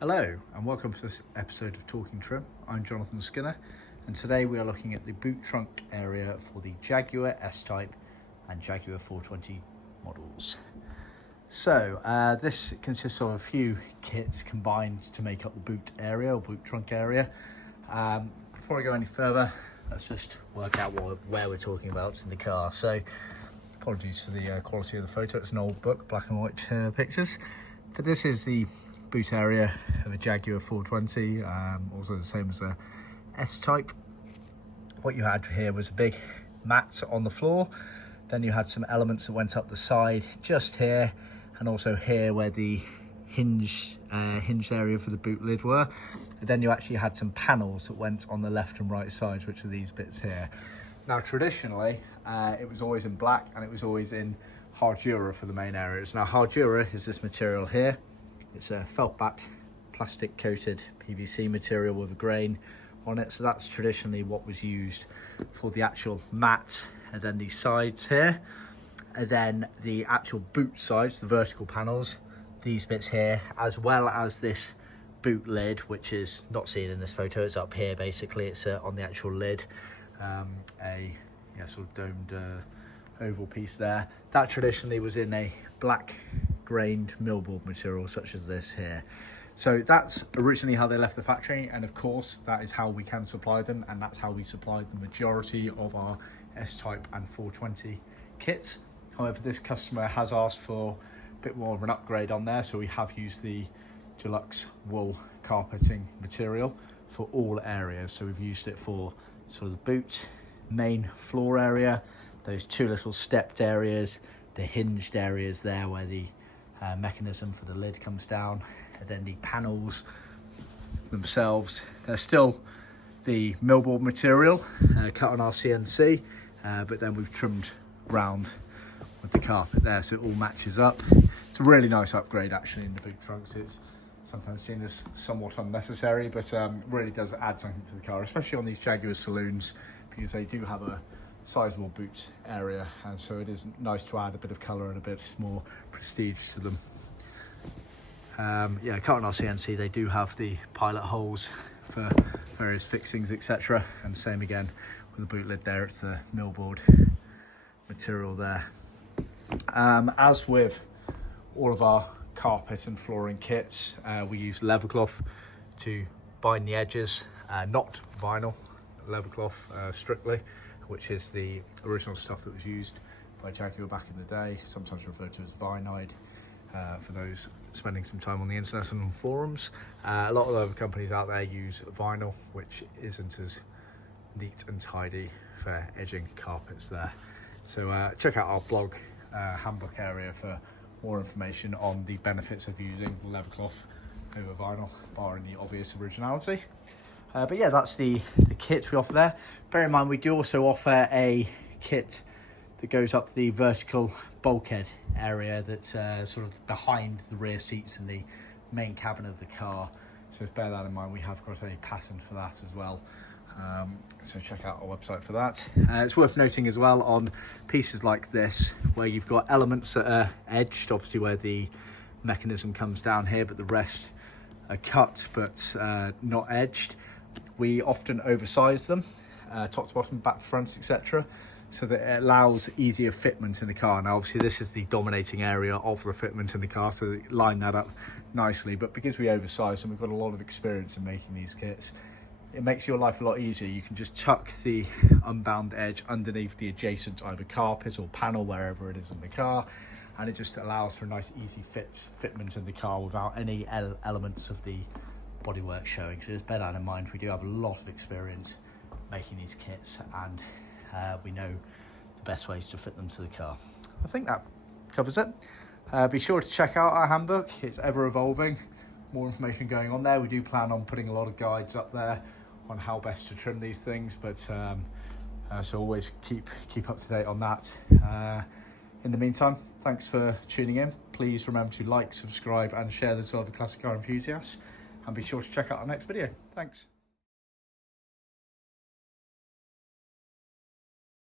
Hello and welcome to this episode of Talkin Trim. I'm Jonathon Skinner and today we are looking at the boot trunk area for the Jaguar S-Type and Jaguar 420 models. So this consists of a few kits combined to make up the boot area or boot trunk area. Before I go any further, let's just work out where we're talking about in the car. So apologies for the quality of the photo, it's an old book, black and white pictures, but this is the boot area of a Jaguar 420, also the same as a S-Type. What you had here was a big mat on the floor, then you had some elements that went up the side just here and also here where the hinged area for the boot lid were, and then you actually had some panels that went on the left and right sides, which are these bits here. Now traditionally it was always in black and it was always in Hardura for the main areas. Now Hardura is this material here. It's a felt back plastic coated PVC material with a grain on it. So that's traditionally what was used for the actual mat, and then these sides here, and then the actual boot sides, the vertical panels, these bits here, as well as this boot lid, which is not seen in this photo. It's up here basically. It's on the actual lid, sort of domed oval piece there. That traditionally was in a black grained millboard material such as this here. So that's originally how they left the factory, and of course that is how we can supply them, and that's how we supplied the majority of our S-Type and 420 kits. However, this customer has asked for a bit more of an upgrade on there, so we have used the Deluxe Wool Carpeting material for all areas. So we've used it for sort of the boot, main floor area, those two little stepped areas, the hinged areas there where the mechanism for the lid comes down, and then the panels themselves. They're still the millboard material cut on our CNC, but then we've trimmed round with the carpet there so it all matches up. It's a really nice upgrade actually in the boot trunks. It's sometimes seen as somewhat unnecessary, but really does add something to the car, especially on these Jaguar saloons, because they do have a sizable boot area, and so it is nice to add a bit of colour and a bit more prestige to them. Cut on our CNC, they do have the pilot holes for various fixings, etc., and same again with the boot lid there. It's the millboard material there. As with all of our carpet and flooring kits, we use Leathercloth to bind the edges, not vinyl, Leathercloth strictly, which is the original stuff that was used by Jaguar back in the day, sometimes referred to as vinide, for those spending some time on the internet and on forums. A lot of other companies out there use vinyl, which isn't as neat and tidy for edging carpets there. So check out our blog handbook area for more information on the benefits of using Leathercloth over vinyl, barring the obvious originality. But yeah, that's the kit we offer there. Bear in mind, we do also offer a kit that goes up the vertical bulkhead area that's sort of behind the rear seats in the main cabin of the car. So bear that in mind, we have got a pattern for that as well. So check out our website for that. It's worth noting as well on pieces like this, where you've got elements that are edged, obviously where the mechanism comes down here, but the rest are cut but not edged. We often oversize them, top to bottom, back to front, etc., so that it allows easier fitment in the car. Now obviously this is the dominating area of the fitment in the car, so they line that up nicely, but because we oversize them, we've got a lot of experience in making these kits. It makes your life a lot easier. You can just tuck the unbound edge underneath the adjacent either carpet or panel, wherever it is in the car, and it just allows for a nice easy fitment in the car without any elements of the bodywork showing. So just bear that in mind. We do have a lot of experience making these kits, and we know the best ways to fit them to the car. I think that covers it. Be sure to check out our handbook. It's ever evolving, more information going on there. We do plan on putting a lot of guides up there on how best to trim these things, but so always keep up to date on that. In the meantime, thanks for tuning in. Please remember to like, subscribe and share this with other classic car enthusiasts, and be sure to check out our next video. Thanks.